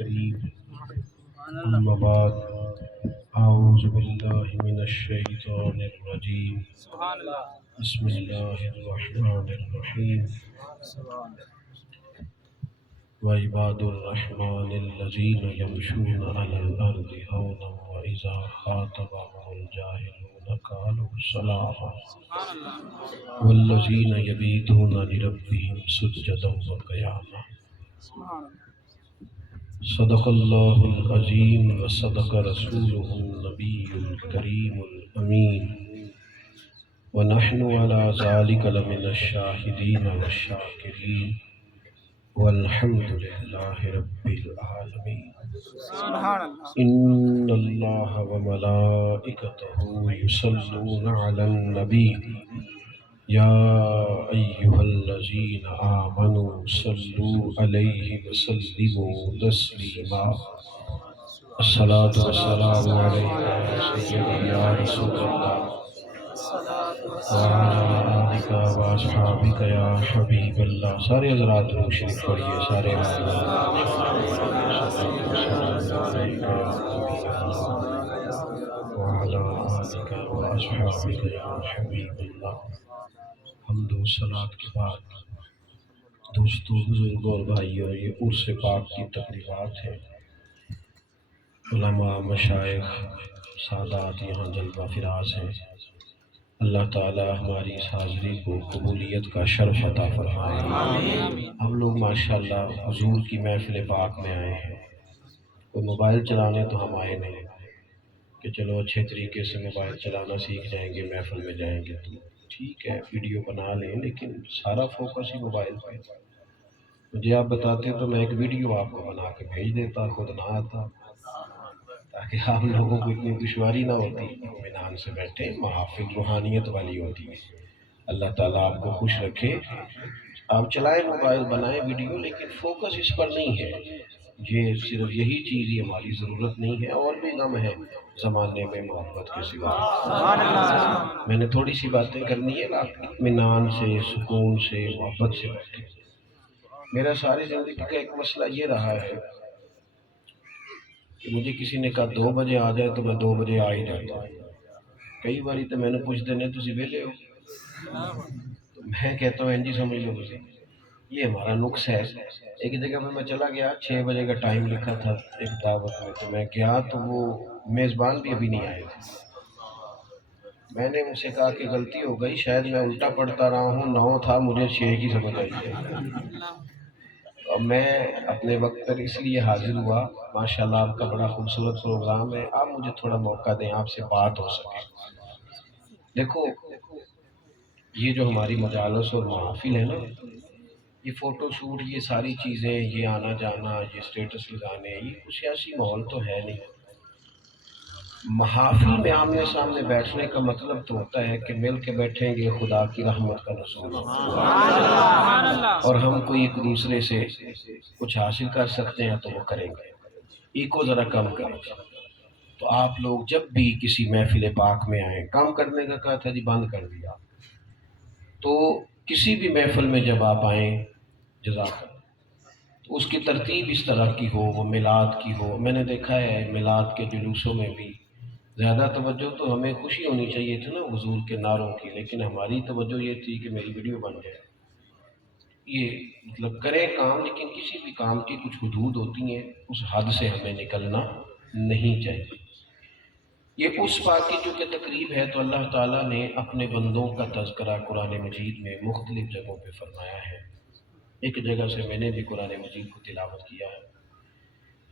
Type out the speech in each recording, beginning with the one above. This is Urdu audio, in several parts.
الكريم أما بعد أعوذ بالله من الشيطان الرجيم بسم الله الرحمن الرحيم وعباد الرحمن الذين يمشون على الأرض هونا وإذا خاطبهم الجاهلون قالوا سلاما والذين يبيتون لربهم سجدا وقياما صدق الله العظيم وصدق رسوله النبي الكريم الأمين ونحن على ذلك لمن الشاهدين والشاكرين والحمد لله رب العالمين إن الله وملائكته يصلون على النبي يا أيها الذين آمنوا صلوا عليه وسلموا تسليما الصلاة والسلام عليك يا سيدي يا رسول الله وعلى آلك وأصحابك يا حبيب الله. سارے حضرات درود شریف پڑھیے. سارے وعلى آلك وأصحابك يا حبيب الله. حمد و صلات کے بعد دوستو، بزرگوں اور بھائیوں، یہ عرس پاک کی تقریبات ہیں. علماء، مشائخ، سادات یہاں جلوہ فراز ہیں. اللہ تعالی ہماری اس حاضری کو قبولیت کا شرف عطا فرمائے. ہم لوگ ماشاءاللہ حضور کی محفل پاک میں آئے ہیں. کوئی موبائل چلانے تو ہم آئے نہیں کہ چلو اچھے طریقے سے موبائل چلانا سیکھ جائیں گے، محفل میں جائیں گے تو ٹھیک ہے ویڈیو بنا لیں، لیکن سارا فوکس ہی موبائل پہ. مجھے آپ بتاتے تو میں ایک ویڈیو آپ کو بنا کے بھیج دیتا، خود نہ آتا، تاکہ آپ لوگوں کو اتنی دشواری نہ ہوتی. اطمینان سے بیٹھے، محافل روحانیت والی ہوتی ہے. اللہ تعالیٰ آپ کو خوش رکھے. آپ چلائیں موبائل، بنائیں ویڈیو، لیکن فوکس اس پر نہیں ہے. یہ صرف یہی چیز ہی ہماری ضرورت نہیں ہے، اور بھی غم ہے زمانے میں محبت کے سوا. میں نے تھوڑی سی باتیں کرنی ہے نا، اطمینان سے، سکون سے، محبت سے بیٹھے. میرا ساری زندگی کا ایک مسئلہ یہ رہا ہے کہ مجھے کسی نے کہا 2 بجے آ جائے تو میں 2 بجے آ ہی جاتا ہوں. کئی باری تو میں نے پوچھ دینے تو ویلے ہو، تو میں کہتا ہوں جی سمجھ لو مجھے. یہ ہمارا نقص ہے. ایک جگہ پہ میں چلا گیا، 6 بجے کا ٹائم لکھا تھا ایک دعوت میں، تو میں گیا تو وہ میزبان بھی ابھی نہیں آئے تھے. میں نے ان سے کہا کہ غلطی ہو گئی، شاید میں الٹا پڑھتا رہا ہوں، 9 تھا، مجھے 6 کی سمجھ آئی ہے. اور میں اپنے وقت پر اس لیے حاضر ہوا. ماشاءاللہ آپ کا بڑا خوبصورت پروگرام ہے، آپ مجھے تھوڑا موقع دیں، آپ سے بات ہو سکے. دیکھو یہ جو ہماری مجالس اور محافل ہے نا، یہ فوٹو شوٹ، یہ ساری چیزیں، یہ آنا جانا، یہ اسٹیٹس لگانے، یہ کچھ سیاسی ماحول تو ہے نہیں. محافل میں آمنے سامنے بیٹھنے کا مطلب تو ہوتا ہے کہ مل کے بیٹھیں گے، خدا کی رحمت کا نزول اور ہم کوئی ایک دوسرے سے کچھ حاصل کر سکتے ہیں تو وہ کریں گے. ایکو ذرا کم کریں. تو آپ لوگ جب بھی کسی محفل پاک میں آئیں، کام کرنے کا کہا تھا جی بند کر دیا. تو کسی بھی محفل میں جب آپ آئیں، جزاک اللہ، تو اس کی ترتیب اس طرح کی ہو، وہ میلاد کی ہو. میں نے دیکھا ہے میلاد کے جلوسوں میں بھی زیادہ توجہ تو ہمیں خوشی ہونی چاہیے تھی نا حضور کے نعروں کی، لیکن ہماری توجہ یہ تھی کہ میری ویڈیو بن جائے. یہ مطلب کریں کام، لیکن کسی بھی کام کی کچھ حدود ہوتی ہیں، اس حد سے ہمیں نکلنا نہیں چاہیے. یہ اس پاکی جو کہ تقریب ہے، تو اللہ تعالیٰ نے اپنے بندوں کا تذکرہ قرآن مجید میں مختلف جگہوں پہ فرمایا ہے. ایک جگہ سے میں نے بھی قرآن مجید کو تلاوت کیا ہے.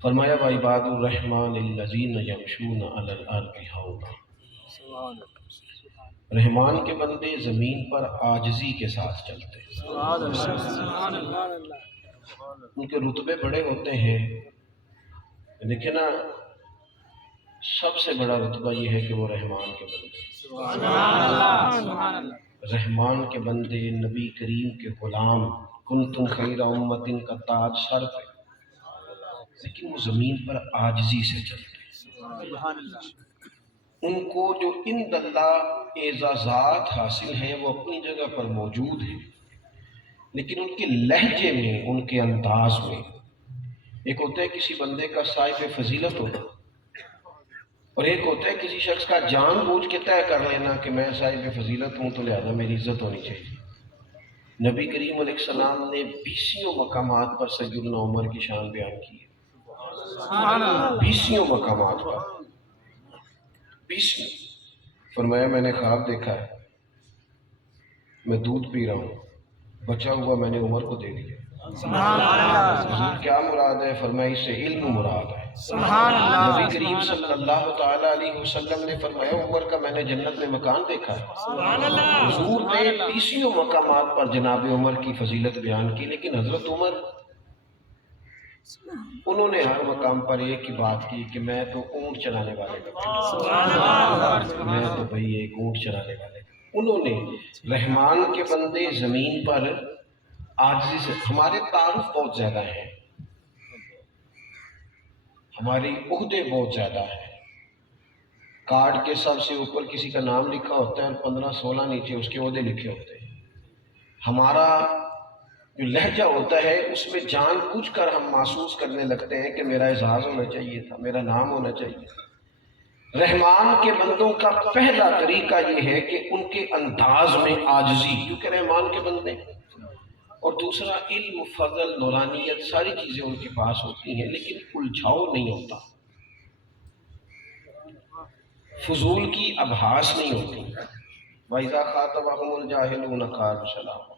فرمایا وعباد الرحمن الذین یمشون علی الارض ہونا. رحمان کے بندے زمین پر عاجزی کے ساتھ چلتے ہیں. ان کے رتبے بڑے ہوتے ہیں. دیکھیں نا، سب سے بڑا رتبہ یہ ہے کہ وہ رحمان کے بندے. رحمان کے بندے، نبی کریم کے غلام، کنتم خیر امت کا تاج سر پہ، لیکن وہ زمین پر عاجزی سے چلتے ہیں. ان کو جو عند اللہ اعزازات حاصل ہیں وہ اپنی جگہ پر موجود ہیں، لیکن ان کے لہجے میں، ان کے انداز میں، ایک ہوتا ہے کسی بندے کا صاحب فضیلت ہونا، اور ایک ہوتا ہے کسی شخص کا جان بوجھ کے طے کر لینا کہ میں صاحب فضیلت ہوں تو لہذا میری عزت ہونی چاہیے۔ نبی کریم علیہ السلام نے 20 مقامات پر سیدنا عمر کی شان بیان کی ہے، 20 مقامات پر 20۔ فرمایا میں نے خواب دیکھا ہے، میں دودھ پی رہا ہوں، بچا ہوا میں نے عمر کو دے دیا۔ حضور کیا مراد ہے؟ فرمایا اس سے علم مراد ہے۔ نبی کریم صلی اللہ تعالیٰ علیہ وسلم نے فرمایا عمر کا میں نے جنت میں مکان دیکھا ہے۔ حضور نے 20 مقامات پر جناب عمر کی فضیلت بیان کی، لیکن حضرت عمر انہوں نے ہر مقام پر ایک ہی بات کی کہ میں تو اونٹ چلانے والے کا، میں تو بھئی ایک اونٹ چلانے والے کا۔ انہوں نے رحمان کے بندے زمین پر عاجزی سے، ہمارے تعارف بہت زیادہ ہیں، ہماری عہدے بہت زیادہ ہیں، کارڈ کے سب سے اوپر کسی کا نام لکھا ہوتا ہے اور 15-16 نیچے اس کے عہدے لکھے ہوتے ہیں۔ ہمارا جو لہجہ ہوتا ہے اس میں جان بوجھ کر ہم محسوس کرنے لگتے ہیں کہ میرا اعزاز ہونا چاہیے تھا، میرا نام ہونا چاہیے تھا۔ رحمان کے بندوں کا پہلا طریقہ یہ ہے کہ ان کے انداز میں عاجزی، کیونکہ رحمان کے بندے، اور دوسرا علم، فضل، نورانیت، ساری چیزیں ان کے پاس ہوتی ہیں لیکن الجھاؤ نہیں ہوتا، فضول کی ابحاث نہیں ہوتی۔ وَإِذَا خَاطَبَهُمُ الْجَاهِلُونَ قَالُوا سَلَامًا،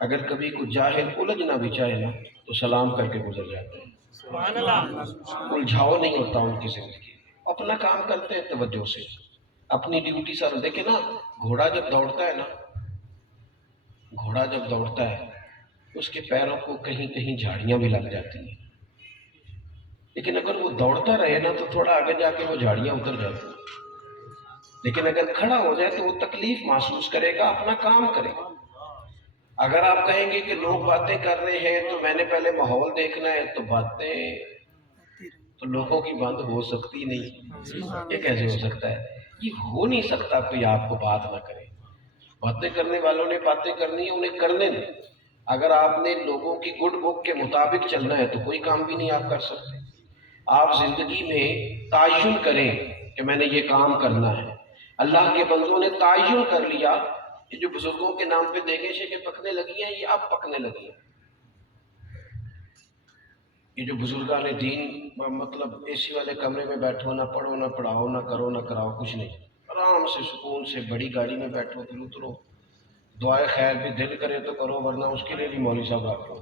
اگر کبھی کوئی جاہل الجھنا بھی چاہے نا تو سلام کر کے گزر جاتے ہیں، الجھاؤ نہیں ہوتا ان کی زندگی، اپنا کام کرتے ہیں توجہ سے، اپنی ڈیوٹی سر۔ دیکھیں نا، گھوڑا جب دوڑتا ہے نا، گھوڑا جب دوڑتا ہے اس کے پیروں کو کہیں کہیں جھاڑیاں بھی لگ جاتی ہیں، لیکن اگر وہ دوڑتا رہے نا تو تھوڑا آگے جا کے وہ جھاڑیاں اتر جاتی ہیں، لیکن اگر کھڑا ہو جائے تو وہ تکلیف محسوس کرے گا، اپنا کام کرے گا۔ اگر آپ کہیں گے کہ لوگ باتیں کر رہے ہیں تو میں نے پہلے ماحول دیکھنا ہے، تو باتیں تو لوگوں کی بند ہو سکتی نہیں۔ یہ کیسے ہو سکتا ہے؟ یہ ہو نہیں سکتا کوئی آپ کو بات نہ کرے۔ باتیں کرنے والوں نے باتیں کرنی ہے، انہیں کرنے دیں۔ اگر آپ نے لوگوں کی گڈ بک کے مطابق چلنا ہے تو کوئی کام بھی نہیں آپ کر سکتے۔ آپ زندگی میں تعین کریں کہ میں نے یہ کام کرنا ہے۔ اللہ کے بندوں نے تعین کر لیا کہ جو بزرگوں کے نام پہ دیگیں شیگیں پکنے لگی ہیں یہ اب پکنے لگی ہیں۔ یہ جو بزرگان دین مطلب اے سی والے کمرے میں بیٹھو، نہ پڑھو نہ پڑھاؤ، نہ کرو نہ کراؤ، کچھ نہیں، آرام سے سکون سے بڑی گاڑی میں بیٹھو، پھر اترو، دعائے خیر بھی دل کرے تو کرو، ورنہ اس کے لیے بھی مولوی صاحب رکھ لو۔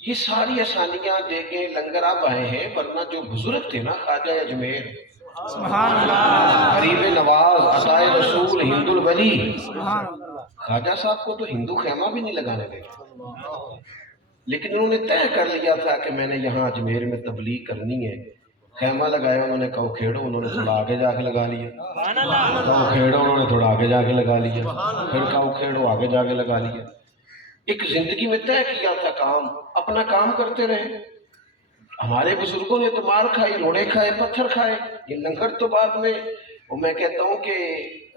یہ ساری آسانیاں دے کے لنگر اب آئے ہیں، ورنہ جو بزرگ تھے نا، خواجہ اجمیر، غریب نواز، عطائے رسول، ہند الولی، خواجہ صاحب کو تو ہندو خیمہ بھی نہیں لگانے دیتے، لیکن انہوں نے طے کر لیا تھا کہ میں نے یہاں اجمیر میں تبلیغ کرنی ہے۔ خیمہ لگایا انہوں نے، کہو کھیڑو انہوں نے تھوڑا آگے جا کے لگا لیا، کہو کھیڑو انہوں نے تھوڑا آگے جا کے لگا لیا، پھر کہو کھیڑو آگے جا کے لگا لیا۔ ایک زندگی میں طے کیا تھا کام، اپنا کام کرتے رہے۔ ہمارے بزرگوں نے تو مار کھائی، روڑے کھائے، پتھر کھائے، یہ لنگر تو بعد میں۔ وہ میں کہتا ہوں کہ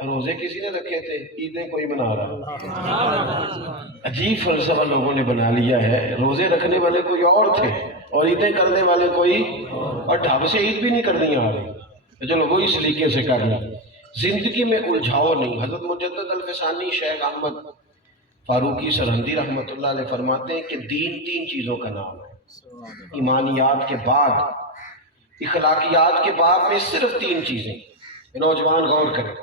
روزے کسی نے رکھے تھے، عیدیں کوئی بنا رہا۔ عجیب فلسفہ لوگوں نے بنا لیا ہے، روزے رکھنے والے کوئی اور تھے اور عیدیں کرنے والے کوئی، اور ڈھاب سے عید بھی نہیں کرنی آ رہی، چلو وہی سلیقے سے کر لیں۔ زندگی میں الجھاؤ نہیں۔ حضرت مجدد الفسانی شیخ احمد فاروقی سرہندی رحمۃ اللہ علیہ فرماتے ہیں کہ دین 3 چیزوں کا نام ہے۔ ایمانیات کے بعد، اخلاقیات کے بعد میں صرف 3 چیزیں۔ نوجوان غور کریں،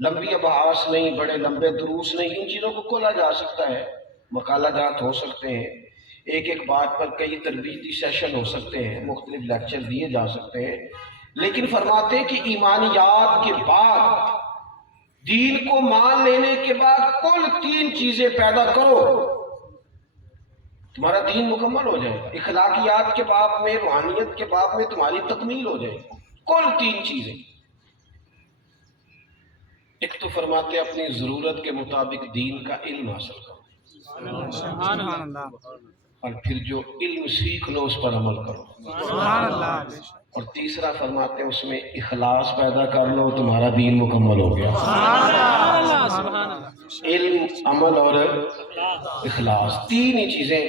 لمبی ابحاث نہیں، بڑے لمبے دروس نہیں، ان چیزوں کو کھولا جا سکتا ہے، مقالہ جات ہو سکتے ہیں، ایک ایک بات پر کئی تربیتی سیشن ہو سکتے ہیں، مختلف لیکچر دیے جا سکتے ہیں، لیکن فرماتے ہیں کہ ایمانیات کے بعد، دین کو مان لینے کے بعد کل 3 چیزیں پیدا کرو، تمہارا دین مکمل ہو جائے گا۔ اخلاقیات کے باب میں، روحانیت کے باب میں تمہاری تکمیل ہو جائے گی، کل 3 چیزیں۔ ایک تو فرماتے ہیں اپنی ضرورت کے مطابق دین کا علم حاصل کرو، اور پھر جو علم سیکھ لو اس پر عمل کرو، اور تیسرا فرماتے ہیں اس میں اخلاص پیدا کر لو، تمہارا دین مکمل ہو گیا۔ علم، عمل اور اخلاص، 3 ہی چیزیں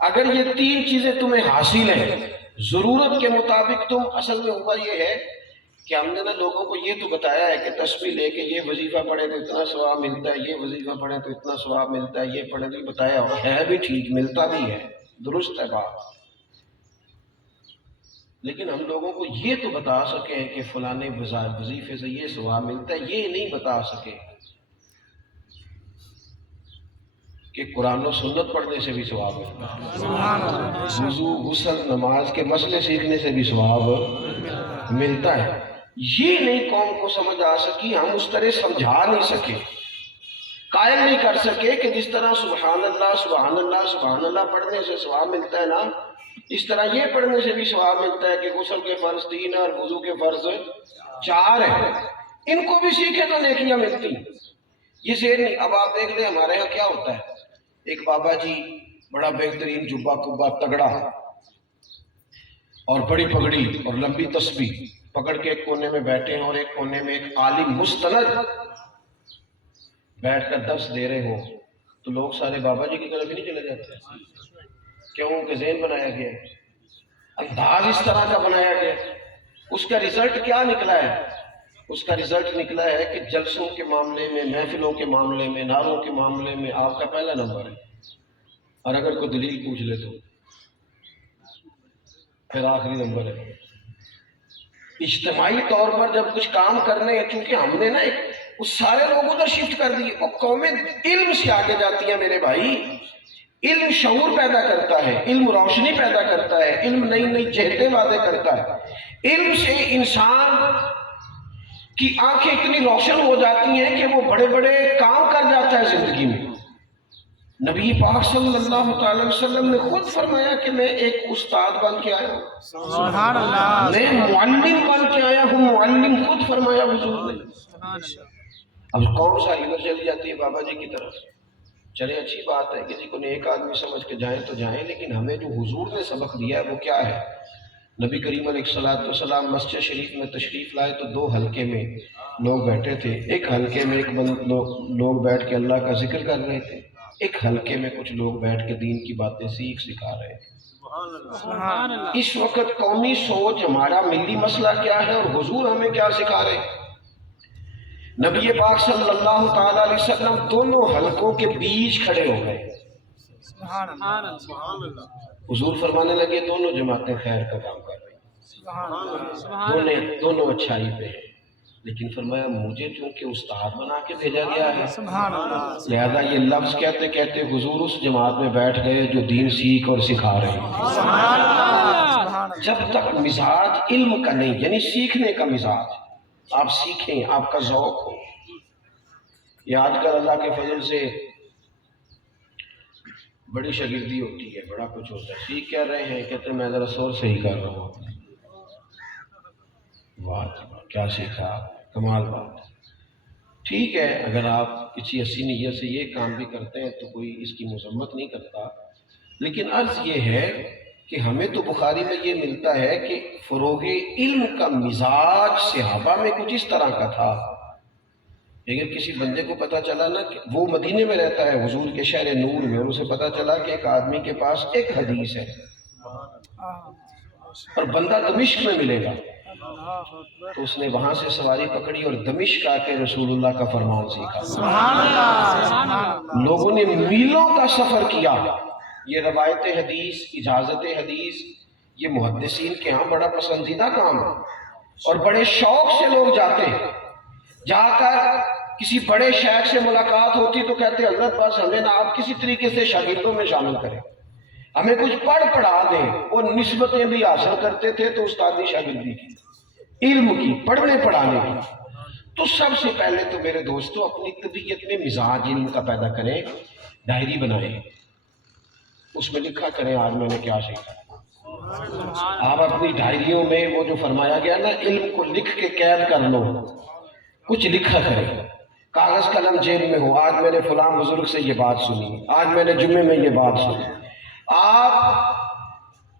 اگر یہ تین چیزیں تمہیں حاصل ہیں ضرورت کے مطابق، تم اصل میں ہوا یہ ہے کہ ہم نے نا لوگوں کو یہ تو بتایا ہے کہ تسبیح لے کے یہ وظیفہ پڑھے تو اتنا ثواب ملتا ہے، یہ وظیفہ پڑھے تو اتنا ثواب ملتا ہے، یہ پڑھے تو بتایا ہے بھی ٹھیک، ملتا بھی ہے، درست ہے بات، لیکن ہم لوگوں کو یہ تو بتا سکیں کہ فلانے وظیفے سے یہ ثواب ملتا ہے، یہ نہیں بتا سکے کہ قرآن و سنت پڑھنے سے بھی ثواب ملتا ہے، وضو غسل نماز کے مسئلے سیکھنے سے بھی ثواب ملتا ہے۔ یہ نہیں قوم کو سمجھ آ سکی، ہم اس طرح سمجھا نہیں سکے، قائل نہیں کر سکے کہ جس طرح سبحان اللہ سبحان اللہ سبحان اللہ پڑھنے سے ثواب ملتا ہے نا، اس طرح یہ پڑھنے سے بھی ثواب ملتا ہے کہ غسل کے فرض 3 اور وضو کے فرض 4 ہیں، ان کو بھی سیکھے تو نیکیاں ملتی ہیں۔ یہ شعر نہیں، اب آپ دیکھ لیں ہمارے ہاں کیا ہوتا ہے، ایک بابا جی بڑا بہترین جبہ کبا تگڑا اور بڑی پگڑی اور لمبی تسبیح پکڑ کے ایک کونے میں بیٹھے ہیں، اور ایک کونے میں ایک عالم مستند بیٹھ کر درس دے رہے ہوں، تو لوگ سارے بابا جی کی طرف ہی نہیں چلے جاتے، کیوں کہ ذہن بنایا گیا ہے، انداز اس طرح کا بنایا گیا ہے۔ اس کا رزلٹ کیا نکلا ہے؟ اس کا رزلٹ نکلا ہے کہ جلسوں کے معاملے میں، محفلوں کے معاملے میں، نعروں کے معاملے میں آپ کا پہلا نمبر ہے، اور اگر کوئی دلیل پوچھ لے تو پھر آخری نمبر ہے۔ اجتماعی طور پر جب کچھ کام کرنے ہیں، چونکہ ہم نے نا اس سارے لوگ ادھر شفٹ کر دیے، اور قومیں علم سے آگے جاتی ہیں میرے بھائی، علم شعور پیدا کرتا ہے، علم روشنی پیدا کرتا ہے، علم نئی نئی جہتیں وعدے کرتا ہے، علم سے انسان کی آنکھیں اتنی روشن ہو جاتی ہیں کہ وہ بڑے بڑے کام کر جاتا ہے زندگی میں۔ نبی پاک صلی اللہ تعالی وسلم نے خود فرمایا کہ میں ایک استاد بن کے آیا ہوں، سبحان اللہ، میں معلم بن کے آیا ہوں، معلم خود فرمایا حضور نے۔ اب قوم ساری ادھر چلی جاتی ہے بابا جی کی طرف، چلے اچھی بات ہے، کسی کو نیک آدمی سمجھ کے جائیں تو جائیں، لیکن ہمیں جو حضور نے سبق دیا ہے وہ کیا ہے؟ نبی کریم علیہ السلام مسجد شریف میں تشریف لائے تو 2 حلقے میں لوگ بیٹھے تھے، ایک حلقے میں لوگ بیٹھ کے اللہ کا ذکر کر رہے تھے، ایک حلقے میں کچھ لوگ بیٹھ کے دین کی باتیں سکھا رہے تھے۔ اس وقت قومی سوچ، ہمارا ملی مسئلہ کیا ہے اور حضور ہمیں کیا سکھا رہے ہیں؟ نبی پاک صلی اللہ تعالی علیہ وسلم دونوں حلقوں کے بیچ کھڑے ہو گئے، حضور فرمانے لگے دونوں جماعتیں خیر کا کام کر رہی ہیں، دونوں اچھائی پہ ہیں، لیکن فرمایا مجھے چونکہ استاد بنا کے بھیجا گیا ہے، لہذا یہ لفظ کہتے کہتے حضور اس جماعت میں بیٹھ گئے جو دین سیکھ اور سکھا رہے ہیں۔ جب تک مزاج علم کا نہیں، یعنی سیکھنے کا مزاج، آپ سیکھیں، آپ کا ذوق ہو۔ یہ آج کل اللہ کے فضل سے بڑی شاگردی ہوتی ہے، بڑا کچھ ہوتا ہے، سیکھ کیا رہے ہیں، کہتے ہیں میں ذرا شور سے ہی کر رہا ہوں، واہ کیا سیکھا، کمال بات۔ ٹھیک ہے، اگر آپ کسی اچھی نیت سے یہ کام بھی کرتے ہیں تو کوئی اس کی مذمت نہیں کرتا، لیکن عرض یہ ہے کہ ہمیں تو بخاری میں یہ ملتا ہے کہ فروغ علم کا مزاج صحابہ میں کچھ اس طرح کا تھا، لیکن کسی بندے کو پتا چلا نا کہ وہ مدینے میں رہتا ہے حضور کے شہر نور میں، اور اسے پتا چلا کہ ایک آدمی کے پاس ایک حدیث ہے اور بندہ دمشق میں ملے گا، تو اس نے وہاں سے سواری پکڑی اور دمشق آ کے رسول اللہ کا فرمان سیکھا۔ لوگوں نے میلوں کا سفر کیا۔ یہ روایت حدیث، اجازت حدیث، یہ محدثین کے ہاں بڑا پسندیدہ کام ہے، اور بڑے شوق سے لوگ جاتے ہیں، جا کر کسی بڑے شیخ سے ملاقات ہوتی تو کہتے ہیں حضرت بس ہمیں نا آپ کسی طریقے سے شاگردوں میں شامل کریں، ہمیں کچھ پڑھا دیں۔ وہ نسبتیں بھی حاصل کرتے تھے تو استادی شاگردی کی، علم کی، پڑھنے پڑھانے کی۔ تو سب سے پہلے تو میرے دوستو اپنی طبیعت میں مزاج علم کا پیدا کریں، ڈائری بنائیں، اس میں لکھا کریں آج میں نے کیا سیکھا۔ آپ اپنی ڈائریوں میں وہ جو فرمایا گیا نا علم کو لکھ کے قید کر لو، کچھ لکھا کریں، کاغذ قلم جیب میں ہو، آج میں نے فلاں بزرگ سے یہ بات سنی، آج میں نے جمعے میں یہ بات سنی۔ آپ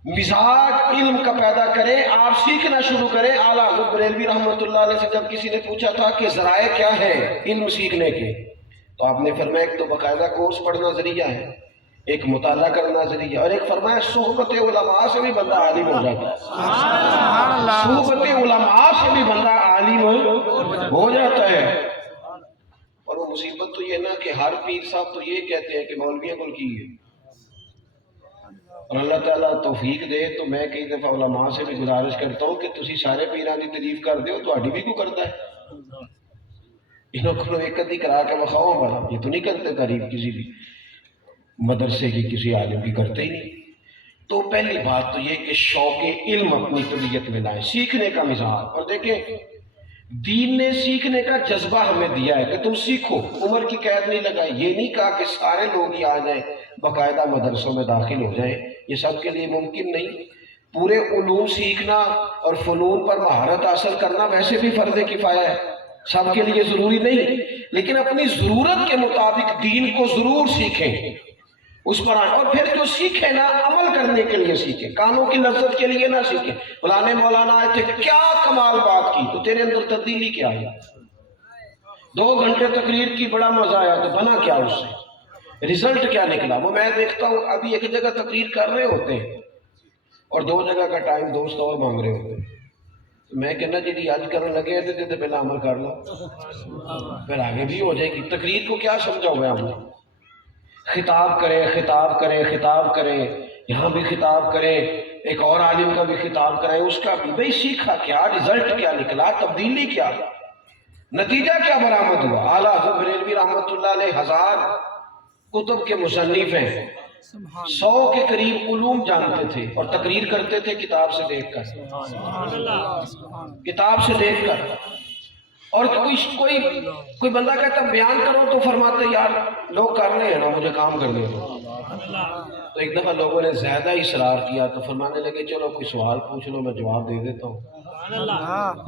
مزاج علم کا پیدا کریں، آپ سیکھنا شروع کریں۔ اعلیٰ حضرت بریلوی رحمۃ اللہ علیہ سے جب کسی نے پوچھا تھا کہ ذرائع کیا ہے علم سیکھنے کے، تو آپ نے فرمایا ایک تو باقاعدہ کورس پڑھنا ذریعہ ہے، ایک مطالعہ کرنا ذریعہ، اور ایک فرمایا صحبت علماء سے بھی بندہ عالم ہو جاتا ہے، صحبت علماء سے بھی بندہ عالم ہو جاتا ہے۔ اور وہ مصیبت تو یہ نا کہ ہر پیر صاحب تو یہ کہتے ہیں کہ مولویوں کو کی ہے، اور اللہ تعالیٰ توفیق دے تو میں کئی دفعہ علماء سے بھی گزارش کرتا ہوں کہ تسی سارے پیران کی تعریف کر دیو تو بھی کو کرتا ہے، انہوں کو ایک ادھی کرا کے بخواؤ بنا، یہ تو نہیں کرتے تعریف کسی بھی مدرسے کی کسی عالم کی کرتے ہی نہیں۔ تو پہلی بات تو یہ کہ شوق علم اپنی طبیعت میں لائیں، سیکھنے کا مزاج، اور دیکھیں دین نے سیکھنے کا جذبہ ہمیں دیا ہے کہ تم سیکھو، عمر کی قید نہیں لگائی، یہ نہیں کہا کہ سارے لوگ ہی آ جائیں باقاعدہ مدرسوں میں داخل ہو جائیں، یہ سب کے لیے ممکن نہیں۔ پورے علوم سیکھنا اور فنون پر مہارت حاصل کرنا ویسے بھی فرض کفایہ ہے، سب کے لیے ضروری نہیں، لیکن اپنی ضرورت کے مطابق دین کو ضرور سیکھیں، اس پر آئیں، اور پھر جو سیکھیں نا عمل کرنے کے لیے سیکھیں، کانوں کی لذت کے لیے نہ سیکھیں۔ فلانے مولانا آئے تھے کیا کمال بات کی، تو تیرے اندر تبدیلی کیا ہے؟ 2 گھنٹے تقریر کی بڑا مزہ آیا، تو بنا کیا اس سے؟ رزلٹ کیا نکلا؟ وہ میں دیکھتا ہوں ابھی ایک جگہ تقریر کر رہے ہوتے ہیں اور 2 جگہ کا ٹائم دوست اور مانگ رہے ہوتے ہیں، تو میں کہنا جی آج کرنے لگے تھے تو پہلے عمل کر لو، پھر آگے بھی ہو جائے گی۔ تقریر کو کیا سمجھا ہوا ہے ہم نے؟ خطاب کریں، خطاب کریں، خطاب کریں، یہاں بھی خطاب کریں، ایک اور عالم کا بھی خطاب کریں، اس کا بھی بھئی سیکھا کیا، رزلٹ کیا نکلا، تبدیلی کیا، نتیجہ کیا برآمد ہوا؟ اعلیٰ حضرت بریلوی رحمۃ اللہ علیہ 1000 کتب کے مصنف ہیں، 100 کے قریب علوم جانتے تھے اور تقریر کرتے تھے کتاب سے دیکھ کر، کتاب سے دیکھ کر۔ اور کوئی بندہ کہتا بیان کرو تو فرماتے یار لوگ کر رہے ہیں نا، مجھے کام کرنے دو۔ تو ایک دفعہ لوگوں نے زیادہ اصرار کیا تو فرمانے لگے چلو کوئی سوال پوچھ لو، میں جواب دے دیتا ہوں۔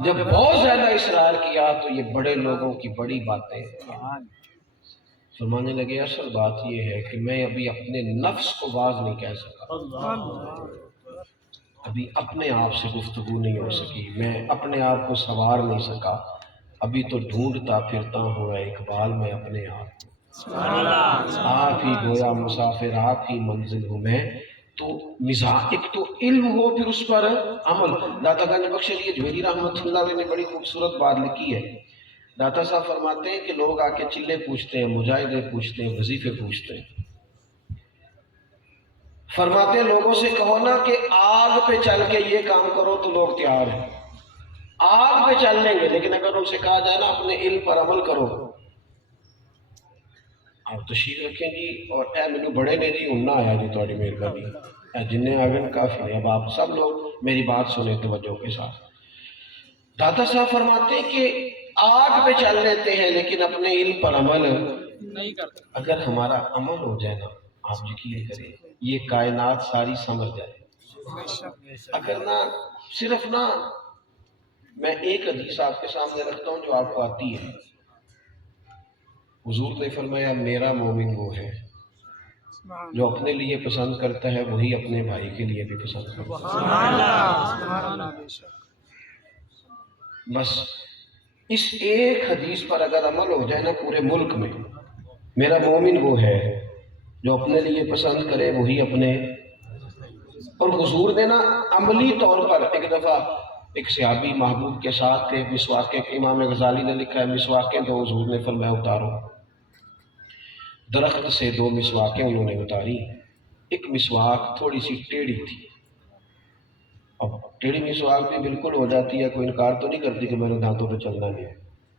جب بہت زیادہ اصرار کیا تو یہ بڑے لوگوں کی بڑی باتیں فرمانے لگے اصل بات یہ ہے کہ میں ابھی اپنے نفس کو باز نہیں کہہ سکا، ابھی اپنے آپ سے گفتگو نہیں ہو سکی، میں اپنے آپ کو سنوار نہیں سکا، ابھی تو ڈھونڈتا پھرتا ہوں اے اقبال میں اپنے آپ کو، آپ ہی گویا مسافر آپ ہی منزل ہوں میں۔ تو مزاج ایک تو علم ہو پھر اس پر عمل۔ داتا گنج بخش علی اجمیری رحمۃ اللہ علیہ نے بڑی خوبصورت بات لکھی ہے، داتا صاحب فرماتے ہیں کہ لوگ آ کے چلے پوچھتے ہیں، مجاہدے پوچھتے ہیں، وظیفے پوچھتے ہیں، فرماتے ہیں لوگوں سے کہو نا کہ آگ پہ چل کے یہ کام کرو تو لوگ تیار ہیں، آگ پہ چل لیں گے، لیکن اگر ان سے کہا جائے نا اپنے علم پر عمل کرو، آپ تشریف رکھیں جی، اور اے مینو بڑے نے جی ہوں نہ آیا جی تھوڑی مہربانی، اے جنہیں آگن کافی ہے۔ اب آپ سب لوگ میری بات سنیں توجہ کے ساتھ۔ داتا صاحب فرماتے ہیں کہ آگ پہ چل لیتے ہیں لیکن اپنے علم پر عمل نہیں کرتے۔ اگر ہمارا عمل ہو جائے نا، آپ یقین کریں یہ کائنات ساری سمجھ جائے۔ اگر نہ صرف نہ میں ایک حدیث آپ کے سامنے رکھتا ہوں جو آپ کو آتی ہے، حضور نے فرمایا میرا مومن وہ ہے جو اپنے لیے پسند کرتا ہے وہی اپنے بھائی کے لیے بھی پسند کرتا ہے۔ بس اس ایک حدیث پر اگر عمل ہو جائے نا پورے ملک میں، میرا مومن وہ ہے جو اپنے لیے پسند کرے وہی اپنے۔ اور حضور نے نا عملی طور پر ایک دفعہ ایک صحابی محبوب کے ساتھ تھے، مسواکیں، امام غزالی نے لکھا ہے مسواکیں دو، حضور نے فرمایا اتارو، درخت سے 2 مسواکیں انہوں نے اتاری، ایک مسواک تھوڑی سی ٹیڑھی تھی، اب ٹیڑھی مسواک بھی بالکل ہو جاتی ہے، کوئی انکار تو نہیں کرتی کہ میں نے دانتوں پہ چلنا نہیں ہے،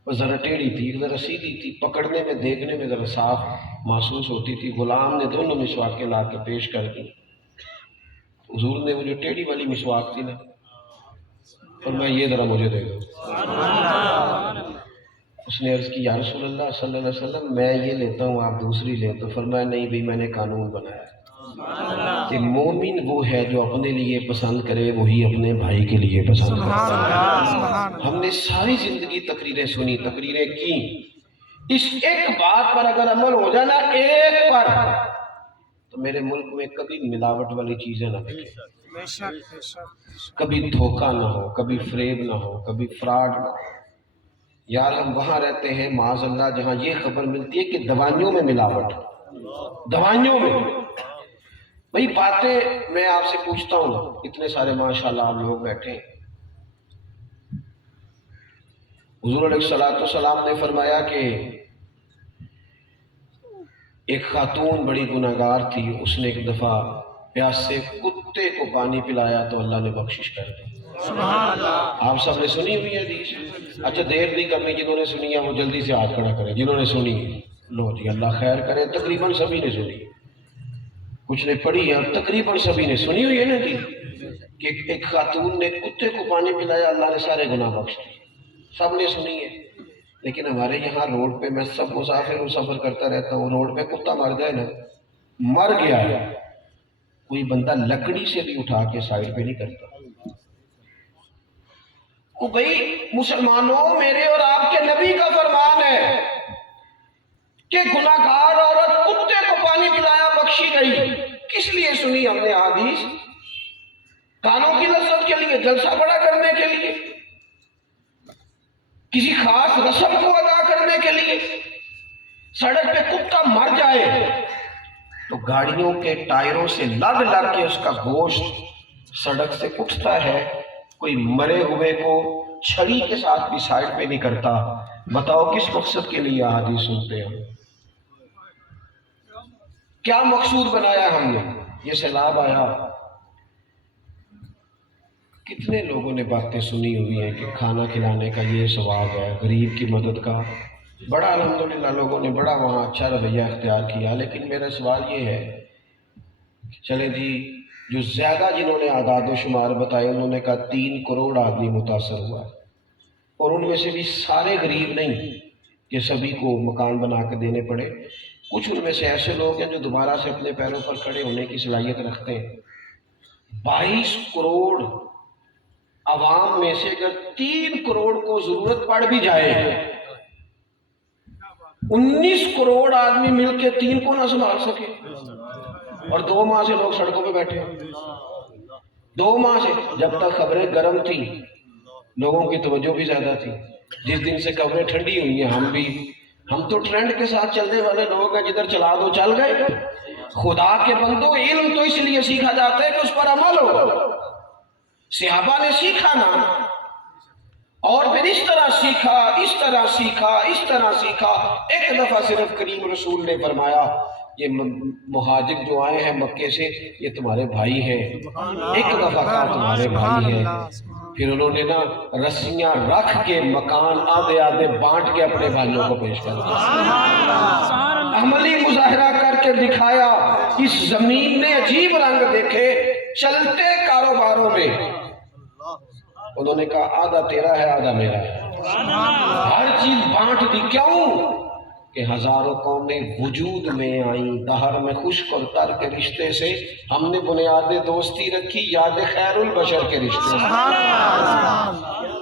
وہ ذرا ٹیڑھی تھی، ذرا سیدھی تھی، پکڑنے میں دیکھنے میں ذرا صاف محسوس ہوتی تھی۔ غلام نے دونوں مسواکیں لا کے پیش کر دی، حضور نے وہ جو ٹیڑھی والی مسواک تھی نا فرمایا یہ ذرا مجھے دے دو۔ اس نے عرض کی یا رسول اللہ صلی اللہ علیہ وسلم میں یہ لیتا ہوں آپ دوسری لیں، تو فرمایا نہیں بھی میں نے قانون بنایا کہ مومن وہ ہے جو اپنے لیے پسند کرے وہی اپنے بھائی کے لیے پسند کرتا ہے۔ ہم نے ساری زندگی تقریریں سنی، تقریریں کی، اس ایک بات پر اگر عمل ہو جائے نا ایک پر، تو میرے ملک میں کبھی ملاوٹ والی چیزیں نہ دکھیں، کبھی دھوکہ نہ ہو، کبھی فریب نہ ہو، کبھی فراڈ نہ ہو۔ یار ہم وہاں رہتے ہیں معاذ اللہ جہاں یہ خبر ملتی ہے کہ دوائیوں میں ملاوٹ، دوائیوں میں بھئی باتیں میں آپ سے پوچھتا ہوں، اتنے سارے ماشاءاللہ آپ لوگ بیٹھے ہیں، حضور علیہ السلام نے فرمایا کہ ایک خاتون بڑی گناہگار تھی، اس نے ایک دفعہ پیاس سے کتے کو پانی پلایا تو اللہ نے بخشش کر دی۔ آپ سب نے سنی ہوئی ہے حدیث؟ اچھا دیر نہیں کرنی، جنہوں نے سنی ہے وہ جلدی سے ہاتھ کھڑا کریں، جنہوں نے سنی ہے لو جی اللہ خیر کرے، تقریباً سبھی نے سنی، کچھ نے پڑھی ہے، تقریباً سبھی نے سنی ہوئی ہے نا جی، کہ ایک خاتون نے کتے کو پانی پلایا، اللہ نے سارے گناہ بخش دیے، سب نے سنی ہے۔ لیکن ہمارے یہاں روڈ پہ میں سب مسافر سفر کرتا رہتا ہوں، روڈ پہ کتا مر جائے نا، مر گیا ہے، کوئی بندہ لکڑی سے بھی اٹھا کے سائڈ پہ نہیں کرتا۔ وہ بھئی مسلمانوں، میرے اور آپ کے نبی کا فرمان ہے کہ گناہگار عورت کتے کو پانی پلایا بخشی گئی۔ کس لیے سنی ہم نے حدیث؟ کانوں کی لذت کے لیے، جلسہ بڑا کرنے کے لیے، کسی خاص رسم کو ادا کرنے کے لیے۔ سڑک پہ کتا مر جائے تو گاڑیوں کے ٹائروں سے لگ لگ کے اس کا گوشت سڑک سے اٹھتا ہے، کوئی مرے ہوئے کو چھڑی کے ساتھ بھی سائڈ پہ نہیں کرتا۔ بتاؤ کس مقصد کے لیے حدیث سنتے ہیں؟ کیا مقصود بنایا ہم نے؟ یہ سیلاب آیا، کتنے لوگوں نے باتیں سنی ہوئی ہیں کہ کھانا کھلانے کا یہ ثواب ہے، غریب کی مدد کا، بڑا الحمدللہ لوگوں نے بڑا وہاں اچھا رویہ اختیار کیا۔ لیکن میرا سوال یہ ہے کہ چلیں جی، جو زیادہ جنہوں نے اعداد و شمار بتائے انہوں نے کہا 3 کروڑ آدمی متاثر ہوا ہے، اور ان میں سے بھی سارے غریب نہیں کہ سبھی کو مکان بنا کے دینے پڑے، کچھ ان میں سے ایسے لوگ ہیں جو دوبارہ سے اپنے پیروں پر کھڑے ہونے کی صلاحیت رکھتے ہیں۔ 22 کروڑ عوام میں سے اگر 3 کروڑ کو ضرورت پڑ بھی جائے، 19 کروڑ آدمی مل کے 3 کو نہ سنبھال سکے، اور 2 ماہ سے لوگ سڑکوں پہ بیٹھے ہیں۔ 2 ماہ سے، جب تک خبریں گرم تھیں لوگوں کی توجہ بھی زیادہ تھی، جس دن سے خبریں ٹھنڈی ہوئی ہیں ہم تو ٹرینڈ کے ساتھ چلنے والے لوگ ہیں، جدھر چلا دو چل گئے۔ خدا کے بندو، علم تو اس لیے سیکھا جاتا ہے کہ اس پر عمل ہو۔ صحابہ نے سیکھا نا، اور پھر اس طرح سیکھا، اس طرح سیکھا، اس طرح سیکھا۔ ایک دفعہ صرف کریم رسول نے فرمایا یہ مہاجر جو آئے ہیں مکے سے یہ تمہارے بھائی ہیں، ایک دفعہ کہا تمہارے بھائی ہیں، پھر انہوں نے نا رسیاں رکھ کے مکان آدھے آدھے بانٹ کے اپنے بھائیوں کو پیش کر دیا، عملی مظاہرہ کر کے دکھایا۔ اس زمین نے عجیب رنگ دیکھے چلتے کاروباروں میں، انہوں نے کہا آدھا تیرا ہے آدھا میرا ہے، ہر چیز بانٹ دی۔ کیوں کہ ہزاروں قومیں وجود میں آئیں دہر میں خشک اور تر کے رشتے سے، ہم نے بنیاد دوستی رکھی یاد خیر البشر کے رشتے سے۔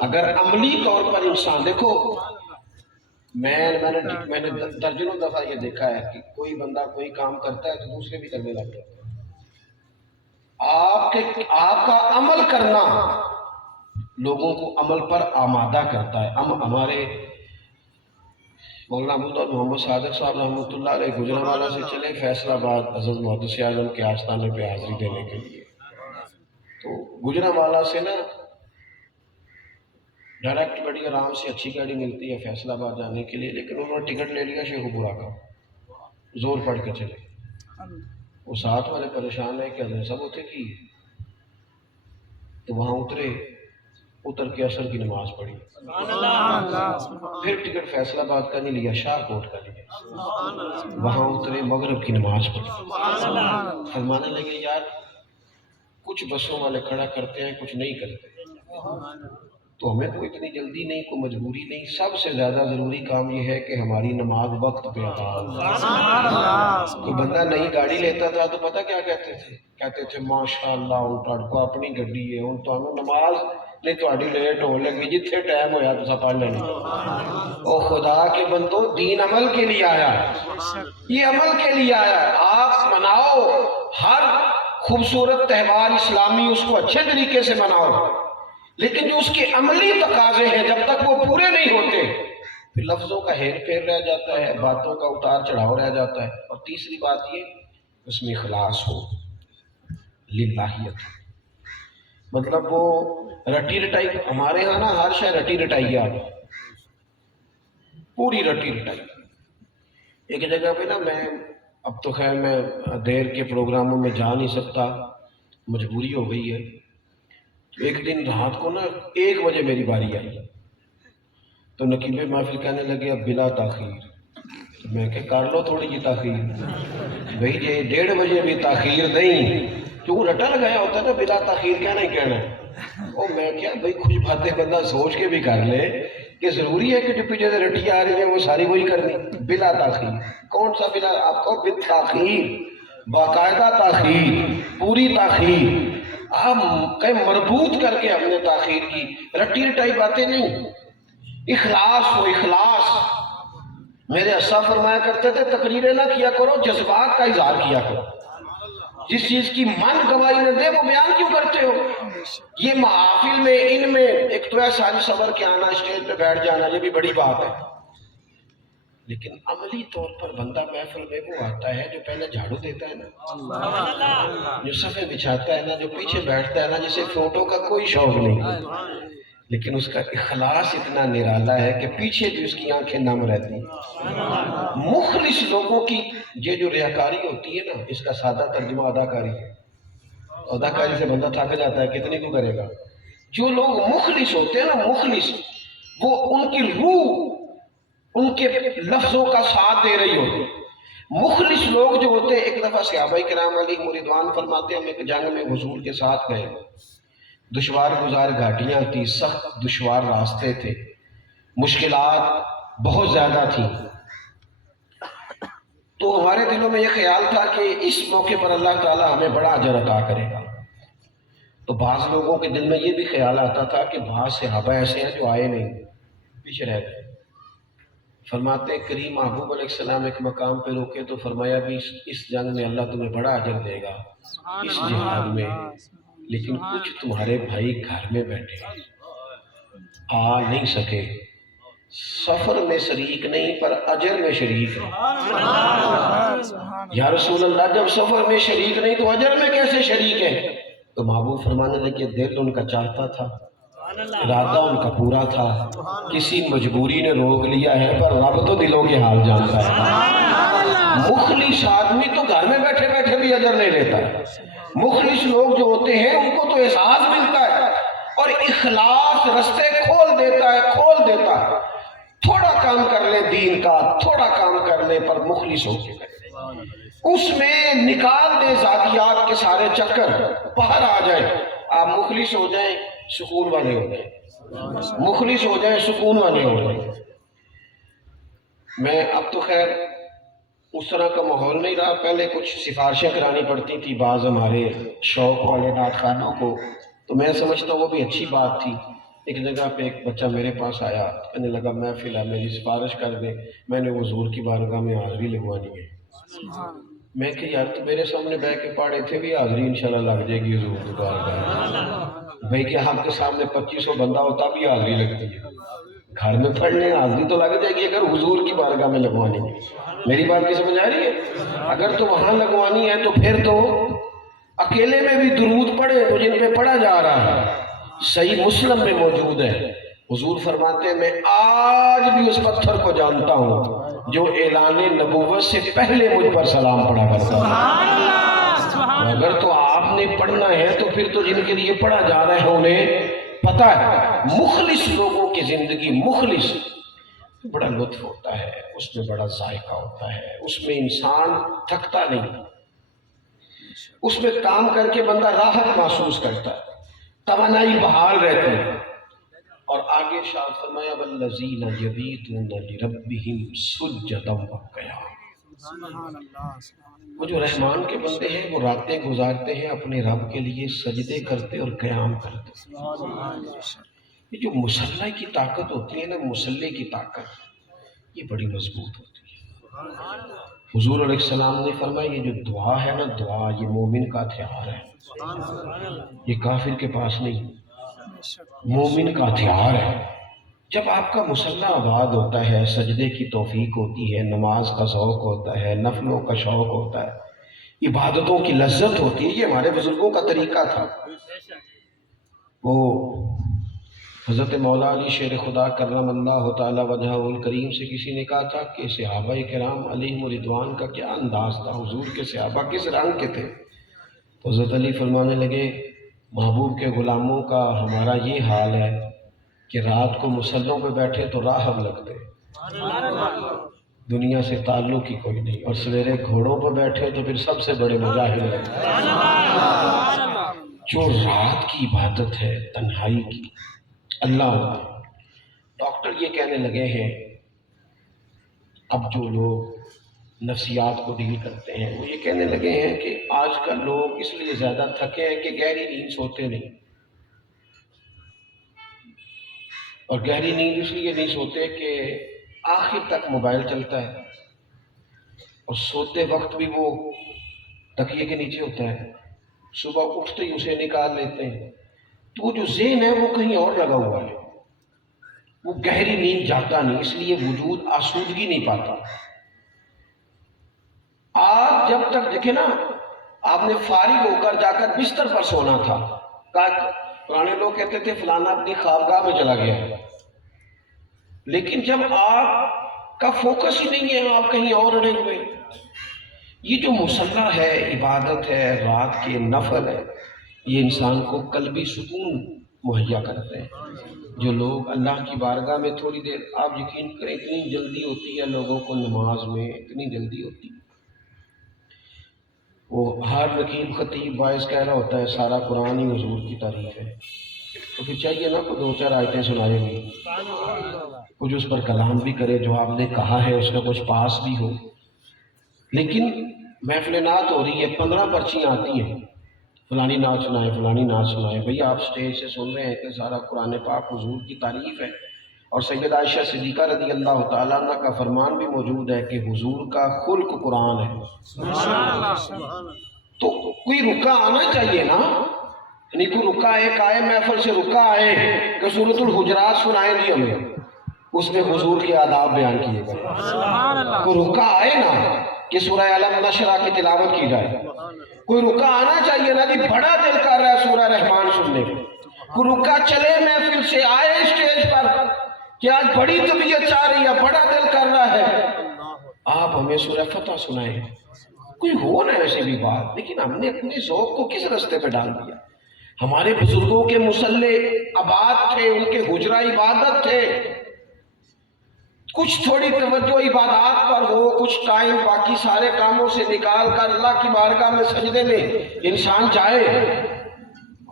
اگر عملی طور پر انسان دیکھو، میں نے درجنوں دفعہ یہ دیکھا ہے کہ کوئی بندہ کوئی کام کرتا ہے تو دوسرے بھی کرنے لگ جاتے ہیں۔ آپ کا عمل کرنا لوگوں کو عمل پر آمادہ کرتا ہے۔ ہمارے مولانا ابوالفضل محمد صادق صاحب رحمۃ اللہ علیہ گجرانوالہ سے چلے فیصل آباد حضرت محدث اعظم کے آستانے پہ حاضری دینے کے لیے، تو گجرانوالہ سے نا ڈائریکٹ بڑی آرام سے اچھی گاڑی ملتی ہے فیصل آباد جانے کے لیے، لیکن انہوں نے ٹکٹ لے لیا شیخو پورہ کا، زور پڑھ کے چلے۔ وہ ساتھ والے پریشان ہے کہ حضرت صاحب ہوتے کی، تو وہاں اتر کے عصر کی نماز پڑھی، پھر ٹکٹ فیصل آباد کا نہیں لیا، شاہ کوٹ کا لیا، وہاں اترے مغرب کی نماز پڑھی۔ فرمانے لگے یار کچھ بسوں والے کھڑا کرتے ہیں کچھ نہیں کرتے، تو ہمیں کوئی اتنی جلدی نہیں، کوئی مجبوری نہیں، سب سے زیادہ ضروری کام یہ ہے کہ ہماری نماز وقت پہ ادا ہو۔ کوئی بندہ نئی گاڑی لیتا تھا تو پتہ کیا کہتے تھے ماشاءاللہ ہوں تہاڈے کو اپنی گڈی ہے، ہوں تانوں نماز نہیں تہاڈی لیٹ ہون لگی، جتھے ٹائم ہویا تساں پڑھ لینی۔ او خدا کے بندو، دین عمل کے لیے آیا ہے، یہ عمل کے لیے آیا ہے۔ آپ مناؤ ہر خوبصورت تہوار اسلامی، اس کو اچھے طریقے سے مناؤ، لیکن جو اس کے عملی تقاضے ہیں جب تک وہ پورے نہیں ہوتے پھر لفظوں کا ہیر پھیر رہ جاتا ہے، باتوں کا اتار چڑھاؤ رہ جاتا ہے۔ اور تیسری بات یہ اس میں اخلاص ہو، للہیت، مطلب وہ رٹی رٹائی، ہمارے ہاں نا ہر شے رٹی رٹائی ہے، پوری رٹی رٹائی۔ ایک جگہ پہ نا میں، اب تو خیر میں دیر کے پروگراموں میں جا نہیں سکتا، مجبوری ہو گئی ہے، تو ایک دن رات کو نا 1 بجے میری باری آئی، تو نقیب محفل کہنے لگے اب بلا تاخیر، تو میں کہ کر لو تھوڑی جی تاخیر بھئی، جی 1:30 بجے بھی تاخیر نہیں، کیوں رٹا لگایا ہوتا ہے نا بلا تاخیر کہنا ہی کہنا ہے۔ اور میں کیا بھئی کچھ باتیں بندہ سوچ کے بھی کر لے کہ ضروری ہے کہ جو پیچھے سے رٹی آ رہی ہے وہ ساری وہی کرنی، بلا تاخیر، کون سا بلا، آپ کو بالتاخیر، باقاعدہ تاخیر، پوری تاخیر، آپ کہیں مربوط کر کے ہم نے تاخیر کی، رٹی رٹائی باتیں نہیں، اخلاص ہو اخلاص۔ میرے اسا فرمایا کرتے تھے تقریریں نہ کیا کرو، جذبات کا اظہار کیا کرو، جس چیز کی من گواہی نہ دے وہ بیان کیوں کرتے ہو؟ یہ محافل میں ان میں ایک تو ہے ساری صبر کے آنا، اسٹیج پہ بیٹھ جانا، یہ بھی بڑی بات ہے، لیکن عملی طور پر بندہ محفل میں وہ آتا ہے جو پہلے جھاڑو دیتا ہے نا، جو صفحے بچھاتا ہے نا، جو پیچھے بیٹھتا ہے نا، جسے فوٹو کا کوئی شوق نہیں، لیکن اس کا اخلاص اتنا نرالا ہے کہ پیچھے بھی اس کی آنکھیں نم رہتی ہیں۔ مخلص لوگوں کی یہ جو ریاکاری ہوتی ہے نا، اس کا سادہ ترجمہ اداکاری ہے، اداکاری سے بندہ تھک جاتا ہے، کتنی کو کرے گا۔ جو لوگ مخلص ہوتے ہیں نا، مخلص، وہ ان کی روح ان کے لفظوں کا ساتھ دے رہی ہوتی ہے۔ مخلص لوگ جو ہوتے ہیں، ایک دفعہ صحابہ کرام علیہم رضوان فرماتے ہیں ہم ایک جنگ میں حضور کے ساتھ گئے، دشوار گزار گھاٹیاں تھی، سخت دشوار راستے تھے، مشکلات بہت زیادہ تھیں، تو ہمارے دلوں میں یہ خیال تھا کہ اس موقع پر اللہ تعالیٰ ہمیں بڑا اجر عطا کرے گا۔ تو بعض لوگوں کے دل میں یہ بھی خیال آتا تھا کہ بعض صحابہ ایسے ہیں جو آئے نہیں، پیچھے رہ گئے۔ فرماتے ہیں کریم محبوب علیہ السلام ایک مقام پہ روکے تو فرمایا بھی اس جنگ میں اللہ تمہیں بڑا اجر دے گا، اس جہاد میں، لیکن کچھ تمہارے بھائی گھر میں بیٹھے آ نہیں سکے، سفر میں شریک نہیں پر اجر میں شریک ہے۔ یا رسول اللہ جب سفر میں شریک نہیں تو اجر میں کیسے شریک ہے؟ تو محبوب فرمانے لگے دل ان کا چاہتا تھا، ارادہ ان کا پورا تھا، کسی مجبوری نے روک لیا ہے، پر رب تو دلوں کے حال جانتا ہے۔ مخلص آدمی تو گھر میں بیٹھے بیٹھے بھی اجر نہیں لیتا، مخلص لوگ جو ہوتے ہیں ان کو تو احساس ملتا ہے اور اخلاص رستے کھول دیتا ہے، کھول دیتا ہے۔ تھوڑا کام کر لے دین کا، تھوڑا کام کر لے پر مخلص ہو کے کرے، اس میں نکال دے ذاتیات کے سارے چکر، باہر آ جائے، آپ مخلص ہو جائیں سکون والے ہو جائیں، مخلص ہو جائیں سکون والے ہو جائیں۔ میں اب تو خیر اس طرح کا ماحول نہیں رہا، پہلے کچھ سفارشیں کرانی پڑتی تھی بعض ہمارے شوق والے نعت خوانوں کو، تو میں سمجھتا وہ بھی اچھی بات تھی۔ ایک جگہ پہ ایک بچہ میرے پاس آیا، کہنے لگا محفل ہے میری سفارش کر دے، میں نے حضور کی بارگاہ میں حاضری لگوانی ہے۔ میں کہ یار تو میرے سامنے بیٹھ کے پڑھے تھے بھی حاضری انشاءاللہ لگ جائے گی حضور کی بارگاہ میں۔ بھئی کہ ہم کے سامنے 2500 بندہ ہوتا بھی حاضری لگتی ہے، گھر میں پڑھنے حاضری تو لگ جائے گی اگر حضور کی بارگاہ میں لگوانی ہے۔ میری بات کی سمجھ آ رہی ہے؟ اگر تو وہاں لگوانی ہے تو پھر تو اکیلے میں بھی درود پڑھے تو جن پہ پڑھا جا رہا ہے، صحیح مسلم میں موجود ہے، حضور فرماتے ہیں میں آج بھی اس پتھر کو جانتا ہوں جو اعلان نبوت سے پہلے مجھ پر سلام پڑھا کرتا ہے۔ اگر تو آپ نے پڑھنا ہے تو پھر تو جن کے لیے پڑھا جا رہا ہے انہیں پتہ ہے۔ مخلص لوگوں کی زندگی، مخلص بڑا لطف ہوتا ہے، اس میں بڑا ذائقہ ہوتا ہے، اس میں انسان تھکتا نہیں، اس میں کام کر کے بندہ راحت محسوس کرتا ہے، توانائی بحال رہتی ہے۔ اور آگے ارشاد فرمایا والذین یبیتون لربہم سجدا وقیاما، وہ جو رحمان کے بندے ہیں وہ راتیں گزارتے ہیں اپنے رب کے لیے سجدے کرتے اور قیام کرتے۔ یہ جو مسلح کی طاقت ہوتی ہے نا، مسلح کی طاقت، یہ بڑی مضبوط ہوتی ہے۔ حضور علیہ السلام نے فرمایا یہ جو دعا ہے نا، دعا یہ مومن کا ہتھیار ہے، یہ کافر کے پاس نہیں، مومن کا ہتھیار ہے۔ جب آپ کا مسلح آباد ہوتا ہے، سجدے کی توفیق ہوتی ہے، نماز کا ذوق ہوتا ہے، نفلوں کا شوق ہوتا ہے، عبادتوں کی لذت ہوتی ہے، یہ ہمارے بزرگوں کا طریقہ تھا۔ وہ حضرت مولا علی شیر خدا کرم اللہ تعالی وجہہ الکریم سے کسی نے کہا تھا کہ صحابہ کرام علیہم رضوان کا کیا انداز تھا، حضور کے صحابہ کس رنگ کے تھے؟ تو حضرت علی فرمانے لگے محبوب کے غلاموں کا ہمارا یہ حال ہے کہ رات کو مصلوں پہ بیٹھے تو راہب لگتے، دنیا سے تعلق ہی کوئی نہیں، اور سویرے گھوڑوں پہ بیٹھے تو پھر سب سے بڑے مجاہد لگتے۔ جو رات کی عبادت ہے، تنہائی کی، اللہ ڈاکٹر یہ کہنے لگے ہیں، اب جو لوگ نفسیات کو ڈیل کرتے ہیں وہ یہ کہنے لگے ہیں کہ آج کل لوگ اس لیے زیادہ تھکے ہیں کہ گہری نیند سوتے نہیں، اور گہری نیند اس لیے نہیں سوتے کہ آخر تک موبائل چلتا ہے، اور سوتے وقت بھی وہ تکیے کے نیچے ہوتا ہے، صبح اٹھتے ہی اسے نکال لیتے ہیں، تو وہ جو ذہن ہے وہ کہیں اور لگا ہوا ہے، وہ گہری نیند جاتا نہیں، اس لیے وجود آسودگی نہیں پاتا۔ آپ جب تک دیکھیں نا، آپ نے فارغ ہو کر جا کر بستر پر سونا تھا، پرانے لوگ کہتے تھے فلانا اپنی خوابگاہ میں چلا گیا، لیکن جب آپ کا فوکس ہی نہیں ہے، آپ کہیں اور اڑے ہوئے۔ یہ جو مصلی ہے، عبادت ہے، رات کے نفل ہے، یہ انسان کو قلبی سکون مہیا کرتے ہیں۔ جو لوگ اللہ کی بارگاہ میں تھوڑی دیر، آپ یقین کریں اتنی جلدی ہوتی ہے لوگوں کو نماز میں، اتنی جلدی ہوتی ہے، وہ ہر رقیب خطیب باعث کہہ رہا ہوتا ہے سارا قرآن ہی حضور کی تعریف ہے، تو پھر چاہیے نا کوئی دو چار آیتیں سنائے بھی، کچھ اس پر کلام بھی کرے، جو آپ نے کہا ہے اس کا کچھ پاس بھی ہو۔ لیکن محفل نعت ہو رہی ہے، 15 پرچیاں آتی ہیں، فلانی نعت سنائے، فلانی نعت سنائے۔ بھئی آپ سٹیج سے سن رہے ہیں کہ سارا قرآن پاک حضور کی تعریف ہے، اور سیدہ عائشہ صدیقہ رضی اللہ تعالیٰ عنہ کا فرمان بھی موجود ہے کہ حضور کا خلق قرآن ہے۔ تو کوئی رکا آنا چاہیے نا، یعنی کوئی رکا ایک آئے محفل سے، رکا آئے کہ سورۃ الحجرات سنائیں جی ہمیں، اس میں حضور کے آداب بیان کیے گئے۔ کوئی رکا آئے نا کہ سورہ علم نشرہ کی تلاوت کی جائے، کوئی رکا آنا چاہیے نا کہ بڑا دل کر رہا ہے سورہ رحمان سننے کو، کوئی رکا چلے محفل سے، آئے اسٹیج پر کہ آج بڑی طبیعت چاہ رہی ہے، بڑا دل کر رہا ہے، آپ ہمیں سورہ فتح سنائیں۔ کوئی ہو نا ایسی بھی بات، لیکن ہم نے اپنے ذوق کو کس رستے پہ ڈال دیا؟ ہمارے بزرگوں کے مصلی آباد تھے، ان کے حجرہ عبادت تھے، کچھ تھوڑی توجہ عبادات پر ہو، کچھ ٹائم باقی سارے کاموں سے نکال کر اللہ کی بارگاہ میں سجدے میں انسان جائے۔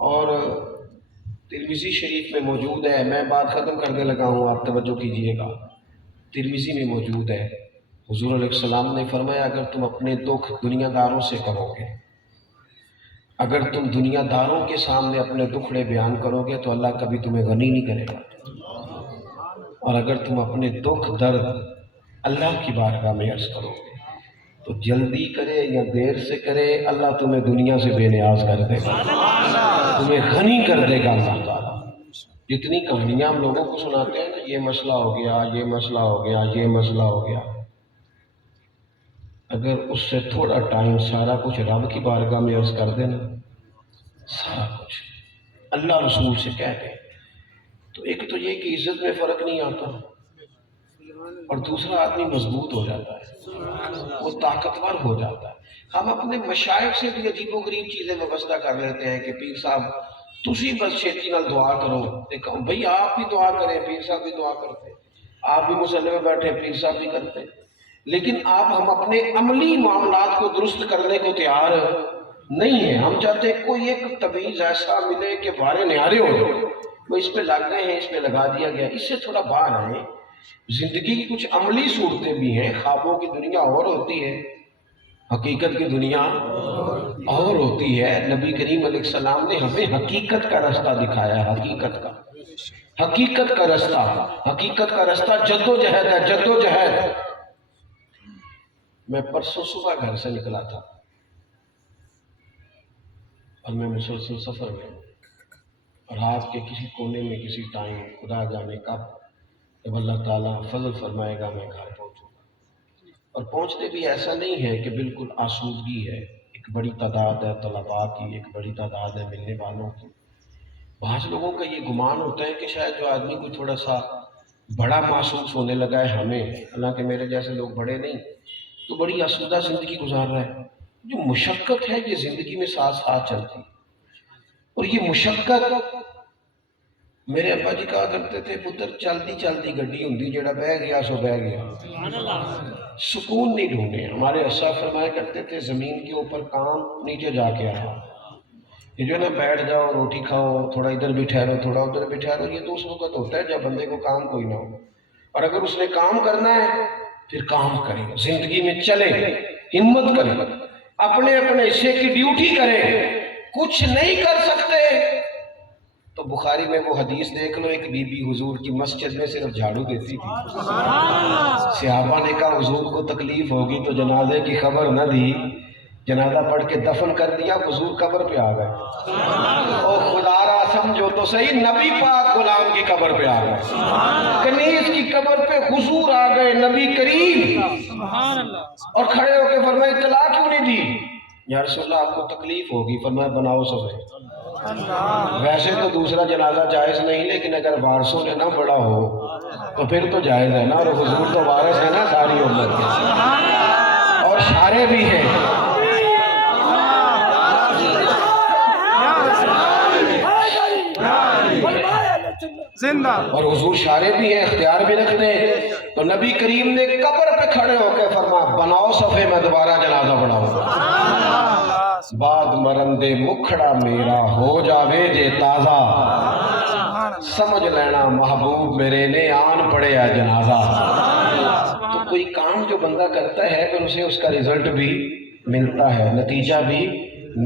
اور ترمذی شریف میں موجود ہے، میں بات ختم کرنے لگا ہوں، آپ توجہ کیجئے گا، ترمذی میں موجود ہے، حضور علیہ السلام نے فرمایا اگر تم اپنے دکھ دنیا داروں سے کرو گے، اگر تم دنیا داروں کے سامنے اپنے دکھڑے بیان کرو گے تو اللہ کبھی تمہیں غنی نہیں کرے گا، اور اگر تم اپنے دکھ درد اللہ کی بارگاہ میں عرض کرو گے تو جلدی کرے یا دیر سے کرے اللہ تمہیں دنیا سے بے نیاز کر دے گا، تمہیں غنی کر دے گا اللہ تعالیٰ۔ جتنی کہانیاں ہم لوگوں کو سناتے ہیں نا، یہ مسئلہ ہو گیا، یہ مسئلہ ہو گیا، یہ مسئلہ ہو گیا، اگر اس سے تھوڑا ٹائم سارا کچھ رب کی بارگاہ میں عرض کر دینا، سارا کچھ اللہ رسول سے کہہ دے، تو ایک تو یہ کہ عزت میں فرق نہیں آتا، اور دوسرا آدمی مضبوط ہو جاتا ہے، وہ طاقتور ہو جاتا ہے۔ ہم اپنے مشائخ سے بھی عجیب و غریب چیزیں وابستہ کر لیتے ہیں کہ پیر صاحب تسی بس چھیتی نال دعا کرو، دیکھو بھئی آپ بھی دعا کریں، پیر صاحب بھی دعا کرتے، آپ بھی مصلی میں بیٹھے، پیر صاحب بھی کرتے، لیکن ہم اپنے عملی معاملات کو درست کرنے کو تیار نہیں ہیں۔ ہم چاہتے ہیں کوئی ایک تمیز ایسا ملے کہ بارے نہارے ہو گئے، وہ اس پہ لگ گئے ہیں، اس پہ لگا دیا گیا، اس سے تھوڑا باہر آئیں۔ زندگی کی کچھ عملی صورتیں بھی ہیں، خوابوں کی دنیا اور ہوتی ہے، حقیقت کی دنیا اور ہوتی ہے۔ نبی کریم علیہ السلام نے ہمیں حقیقت کا رستہ دکھایا ہے، حقیقت کا رستہ جد و جہد ہے، جد و جہد۔ میں پرسوں صبح گھر سے نکلا تھا اور میں مسلسل سفر میں ہوں، اور رات کے کسی کونے میں کسی ٹائم خدا جانے کب جب اللہ تعالیٰ فضل فرمائے گا میں گھر پہنچوں گا، اور پہنچتے بھی ایسا نہیں ہے کہ بالکل آسودگی ہے، ایک ایک بڑی تعداد ہے طلباء کی، ایک بڑی تعداد ہے ملنے والوں کی۔ بعض لوگوں کا یہ گمان ہوتا ہے کہ شاید جو آدمی کوئی تھوڑا سا بڑا محسوس ہونے لگا ہے ہمیں، حالانکہ میرے جیسے لوگ بڑے نہیں، تو بڑی آسودہ زندگی گزار رہا ہے۔ جو مشقت ہے یہ زندگی میں ساتھ ساتھ چلتی، اور یہ مشقت میرے ابا جی کہا کرتے تھے، پتر چلتی چلتی گڈی ہوندی، جڑا بہ گیا سو بہ گیا، سکون نہیں ڈھونڈے۔ ہمارے اسا فرمایا کرتے تھے، زمین کے اوپر کام، نیچے جا کے آیا۔ یہ جو نا بیٹھ جاؤ، روٹی کھاؤ، تھوڑا ادھر بھی ٹھہرو، تھوڑا ادھر بھی ٹھہرو، یہ تو اس وقت ہوتا ہے جب بندے کو کام کوئی نہ ہو، اور اگر اس نے کام کرنا ہے پھر کام کرے، زندگی میں چلے، ہمت کرے، اپنے اپنے حصے کی ڈیوٹی کرے۔ کچھ نہیں کر سکتے تو بخاری میں وہ حدیث دیکھ لو، ایک بی بی حضور کی مسجد میں صرف جھاڑو دیتی تھی۔ صحابہ نے کہا حضور کو تکلیف ہوگی تو جنازے کی خبر نہ دی، جنازہ پڑھ کے دفن کر دیا، حضور قبر پہ آ گئے۔ او خدا را سمجھو تو صحیح، نبی پاک غلام کی قبر پہ آ گئے، کنیز کی قبر پہ حضور آ گئے، نبی کریم، اور کھڑے ہو کے فرمائے اطلاع کیوں نہیں دی؟ یا رسول اللہ آپ کو تکلیف ہوگی، فرمایا بناؤ صفحے۔ ویسے تو دوسرا جنازہ جائز نہیں، لیکن اگر وارثوں نے نہ پڑھا ہو تو پھر تو جائز ہے نا، اور حضور تو وارث ہے نا ساری امت کے، اور شارع بھی ہیں۔ زندہ، اور حضور شارع بھی ہیں، اختیار بھی رکھتے ہیں۔ تو نبی کریم نے قبر پہ کھڑے ہو کے فرمایا بناؤ صفحے، میں دوبارہ جنازہ پڑھاؤں گا۔ بعد مرندے مکھڑا میرا ہو جاوے جے تازہ، سمجھ لینا محبوب میرے نے آن پڑے یا جنازہ۔ تو کوئی کام جو بندہ کرتا ہے پھر اسے اس کا رزلٹ بھی ملتا ہے، نتیجہ بھی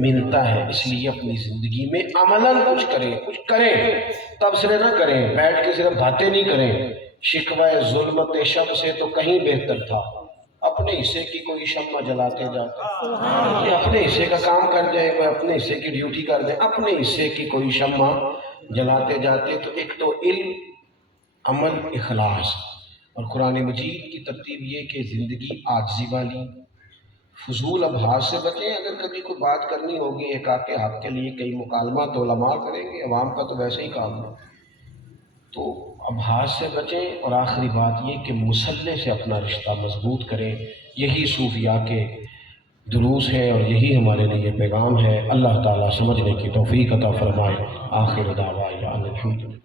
ملتا ہے۔ اس لیے اپنی زندگی میں عملاً کچھ کریں، کچھ کریں، تبصرے نہ کریں، بیٹھ کے صرف باتیں نہیں کریں۔ شکوہ ظلمت شب سے تو کہیں بہتر تھا اپنے حصے کی کوئی شمع جلاتے جاتے، یہ اپنے حصے کا کام کر جائے، کوئی اپنے حصے کی ڈیوٹی کر دیں، اپنے حصے کی کوئی شمع جلاتے جاتے۔ تو ایک تو علم، عمل، اخلاص، اور قرآن مجید کی ترتیب یہ کہ زندگی عاجزی والی، فضول ابحاث سے بچیں۔ اگر کبھی کوئی بات کرنی ہوگی ایک آدھ کے حق کے لیے، کئی مکالمات علماء کریں گے، عوام کا تو ویسے ہی کام ہے، تو ابحاث سے بچیں۔ اور آخری بات یہ کہ مصلح سے اپنا رشتہ مضبوط کریں۔ یہی صوفیاء کے دروس ہیں اور یہی ہمارے لیے پیغام ہے۔ اللہ تعالیٰ سمجھنے کی توفیق عطا فرمائے۔ آخر دعوانا الحمدللہ۔